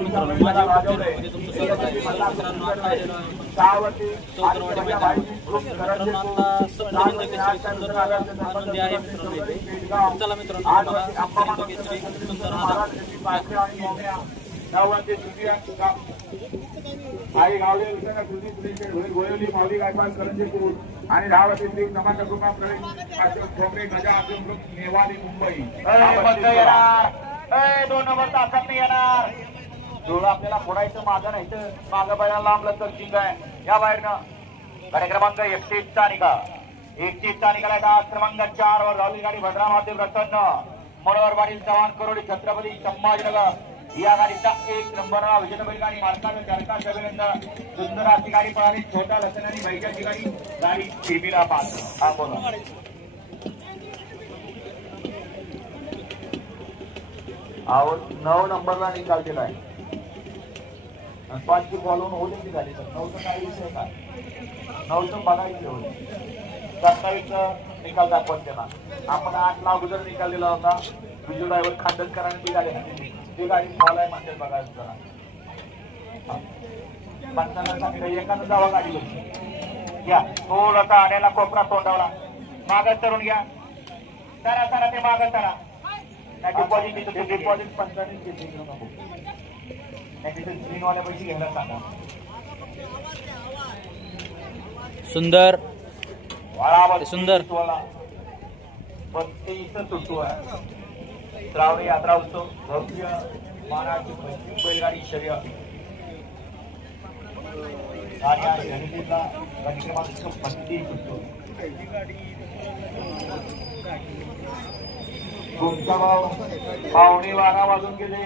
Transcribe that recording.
मित्रांनो माझ्या चॅनलमध्ये तुमचं स्वागत आहे. मित्रांनो आता आलेलो आहे चौतरवाडी मैदान. मित्रांनो आता सप्तबिंद केसरी सुंदर आनंदी आहे मित्रांनो इथे. चला मित्रांनो बघा सप्तबिंद केसरी सुंदर आई गावले गोयवली माऊली गायकवाड करंजे कुरुड आणि 10 वर्षांची समाज ग्रुपाकडे अशोक ठोंबरे गजा अशोक नेवाली मुंबई 2 नंबरचा असत नाही येणार. जोड आपल्याला फोडायचं मागं नाही तर मागं बैला लांबलं तर जिंक आहे. या बाहेरनं गाडी क्रमांक 31 चा निकाल 31 चा निकाल आहे. क्रमांक 4 वर राहुल गाडी भद्रा महादेव रतन मनोहर पाटील चव्हाण करोडी छत्रपती संभाजीनगर या गाडीचा 1 नंबर विजेताबाई गाडी मालकानं चालका अभिनंदन. सुंदर अशी गाडी पळाली. छोटा लसन आणि बैजाची गाडी सेमीला पास. हा बोला 9 नंबरला निकाल दिला आहे. 5 ची बॉलून होते ती झाली. 9चा काय विषय काय 9चं बघायचं होतं. 27 निकाल दाखवत त्याला. आपण 8 ला अगोदर निकाल दिला होता. विजू ड्रायव्हर खांडतकरांनी ती गाडी ती गाडी बॉल आहे म्हणजे बघायचं जरा. पंचांना सांगितलं एकानं जावा गाडी घ्या. थोडासा आड्याला कोपरा तोंडावला. मागं तरुण घ्या. सरा सरा ते मागं सरा. डिपॉझिट 15 घेतली नको. स्क्रीनवाल्या पैसे घ्यायला सांगा. सुंदर सुंदर पण ते इथं सुटतो आहे. श्रावणी यात्रा उत्सव भव्य मानाची बैलगाडी शर्यत आणि या शर्यतीचा गाडी क्रमांक 35 सुटतो. तुमचा भाव 11:15 वाजून गेले.